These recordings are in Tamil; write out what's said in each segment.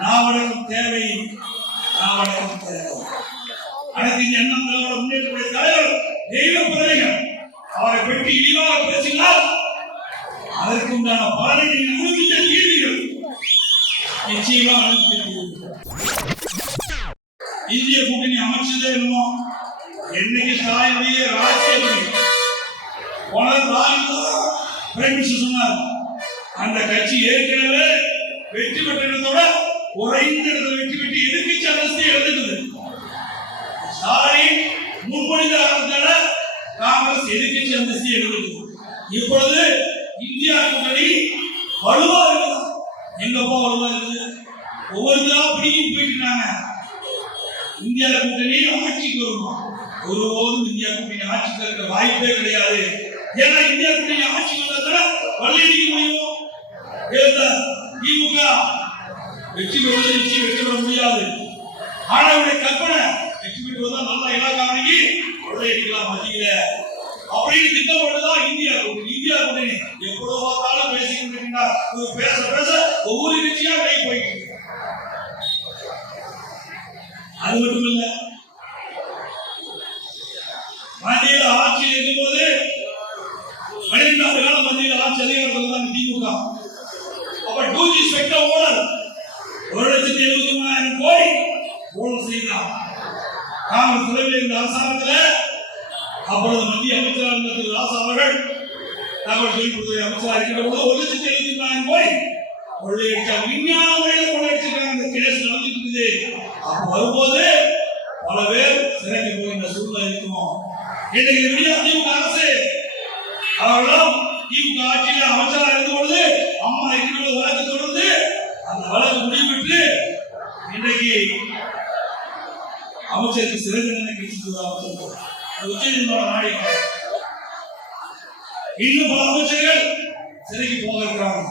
நாவடக்கம் தேவை. நாவடக்கம் தேவை. அனைத்து எண்ணங்களோட முன்னேற்ற தலைவர் தெய்வ பிள்ளைகள் அவரை பற்றி இழிவாக பேசினால் அதற்குண்டான பலனை நீங்கள் அனுபவித்த தீர்வீர்கள் நிச்சயமா இந்திய கூட்டணி அமைச்சதே இல்லமோ என்னைக்கு தாயுடைய ராஜ்யபதி? போன ராஜ்யம் பிரைம் மினிஸ்டர் சொன்னார் அந்த கட்சி ஏற்கனவே வெற்றி பெற்றிருந்தோட குறைந்த இடத்துல வெற்றி பெற்று எதிர்க்கட்சி அந்தஸ்தை எழுதுகிறது ஸ்டாலின் முன்மொழிந்த காலத்தால காங்கிரஸ் எதிர்க்கட்சி அந்தஸ்தை எழுதுகிறது இப்பொழுது இந்தியா கூட்டணி வலுவா இருக்குது. எங்கப்பா வலுவா இருக்குது? ஒவ்வொருத்தரா பிடிக்கும் போயிட்டு இருக்காங்க. இந்தியா கூட்டணி ஆட்சிக்கு வருமா? ஒருபோதும் இந்தியா கூட்டணி ஆட்சிக்கு இருக்கிற வாய்ப்பே கிடையாது. ஏன்னா இந்தியா கூட்டணி ஆட்சிக்கு வந்ததுல வள்ளியடிக்க முடியும். ஏதா வெற்றி பெறுவது வெற்றி பெற முடியாது ஆனா கற்பனை வெற்றி பெற்றுவதா நல்ல இலாக்கா வாங்கி கொள்ளையடிக்கலாம் மத்தியில அப்படின்னு திட்டப்பட்டுதான் இந்தியா இந்தியா கூட்டணி எப்பொழுது காலம் பேசிக்கிட்டு இருக்கின்றார் பேச பேச ஒவ்வொரு கட்சியா கை போயிட்டு அது மட்டும் இல்ல மத்தியில் ஆட்சியில் இருக்கும்போது பன்னிரெண்டாண்டு காலம் மத்தியில் ஆட்சி அதிகாரத்தில் தான் திமுக. அப்ப டூ ஜி ஸ்பெக்டர் ஓனர் ஒரு லட்சத்தி எழுபத்தி மூணாயிரம் கோடி ஊழல் செய்யலாம். காங்கிரஸ் தலைமையில் இருந்த அரசாங்கத்தில் அப்பொழுது மத்திய அமைச்சராக இருந்த திரு ராசா அவர்கள் தகவல் தொழில்நுட்பத்துறை அமைச்சராக இருக்கிற போது ஒரு லட்சத்தி எழுபத்தி மூணாயிரம் கோடி கொள்ளையடிச்சிருக்காங்க. இந்த கேஸ் நடந்துட்டு இருக்குது. அப்ப வரும்போது பல பேர் சிறைக்கு போகின்ற சூழ்நிலை இருக்கும்? இன்னைக்கு விடியா திமுக அரசு அவர்களும் திமுக ஆட்சியில் அமைச்சராக இருந்த பொழுது அம்மா இருக்கிற வழக்கு தொடர்ந்து அந்த வழக்கு முடிவு பெற்று அமைச்சருக்கு சிறை அமைச்சர் உச்ச நீதிமன்ற நாடி இன்னும் பல அமைச்சர்கள் சிறைக்கு போக இருக்கிறாங்க.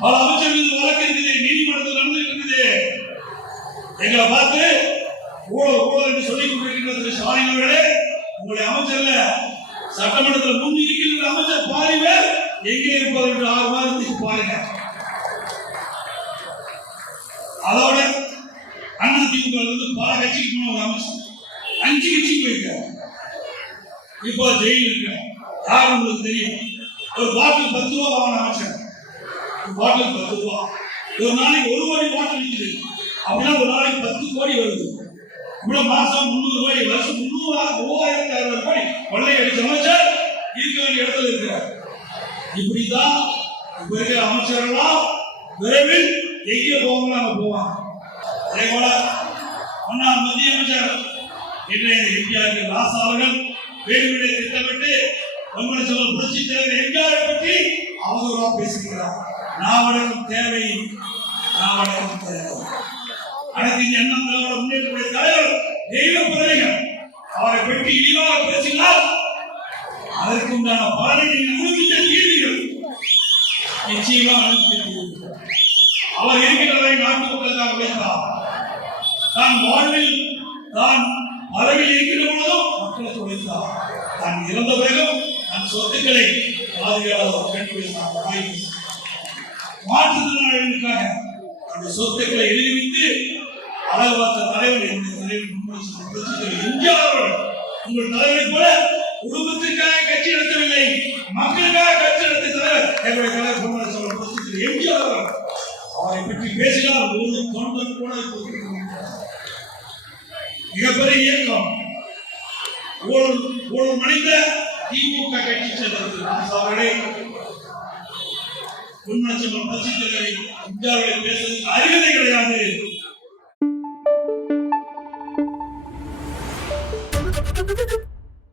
பல அமைச்சர்கள் மீது வழக்கு இருக்குது நீதிமன்றத்தில் நடந்துட்டு இருக்குது எங்களை பார்த்து ஊழல் ஊழல் என்று சொல்லிக் கொண்டிருக்கின்ற திரு ஸ்டாலின் அவர்களே உங்களுடைய அமைச்சர்ல சட்டமன்றத்தில் முன் இருக்கின்ற அமைச்சர் பாதி பேர் எங்கே இருப்பது என்று ஆறு மாதத்துக்கு பாருங்க. அதோட அண்ணா திமுக இருந்து பல கட்சிக்கு போன ஒரு அமைச்சர். அஞ்சு கட்சிக்கு போயிருக்காரு. இப்போ ஜெயில் இருக்க யார் உங்களுக்கு தெரியும்? ஒரு பாட்டில் பத்து ரூபா வாங்கின அமைச்சர். ஒரு பாட்டில் பத்து ரூபா. ஒரு நாளைக்கு ஒரு கோடி பாட்டில் விற்குது அப்படின்னா ஒரு நாளைக்கு பத்து கோடி வருது. இவ்வளவு மாசம் முந்நூறு கோடி வருஷம் முந்நூறு மூவாயிரத்தி அறுபது கோடி கொள்ளை அடிச்ச அமைச்சர் இருக்க வேண்டிய இடத்துல இருக்கிறார். இப்படிதான் இப்ப இருக்கிற அமைச்சர்கள்லாம் விரைவில் எங்கே போவாங்க அங்க போவாங்க. அதே போல முன்னாள் மத்திய அமைச்சர் இன்றைய எம்ஜிஆர் ராசா அவர்கள் வேலுவிடை திட்டமிட்டு பொன்மன செல்வன் புரட்சி தலைவர் எம்ஜிஆரை பற்றி அவதூறா பேசுகிறார். நாவடக்கம் தேவை நாவடக்கம் தேவை. அனைத்து இந்திய எண்ணங்களோட முன்னேற்ற தலைவர் தெய்வ பிள்ளைகள் அவரை பற்றி இழிவாக பேசினால் அதற்குண்டான பலனை நீங்கள் அனுபவித்த தீர்வீர்கள் நிச்சயமா அனுப்பி தீர்வீர்கள் அவர் இருக்கின்றதை நாட்டு மக்களுக்காக உழைத்தார் தான் வாழ்வில் தான் பதவியில் இருக்கிற பொழுதும் மக்களுக்கு உழைத்தார் தான் இறந்த பிறகும் தன் சொத்துக்களை பாதுகாப்பு கண்டுபிடித்தார் மாற்றுத்திறனாளிகளுக்காக அந்த சொத்துக்களை எழுதிவிட்டு வைத்து அழகு பார்த்த தலைவர் என்னுடைய தலைவர் முன்னாள் எம்ஜிஆர் உங்கள் தலைவரை போல குடும்பத்திற்காக கட்சி நடத்தவில்லை மக்களுக்காக கட்சி நடத்த தலைவர் எங்களுடைய தலைவர் முன்னாள் எம்ஜிஆர் அவரை பற்றி பேசினால் ஒரு தொண்டர் கூட இப்போது மிகப்பெரிய இயக்கம். ஒரு ஒரு மனித திமுக கட்சி சென்றது அவர்களே உண்மைச்சல் பசித்தலை இந்தியாவில்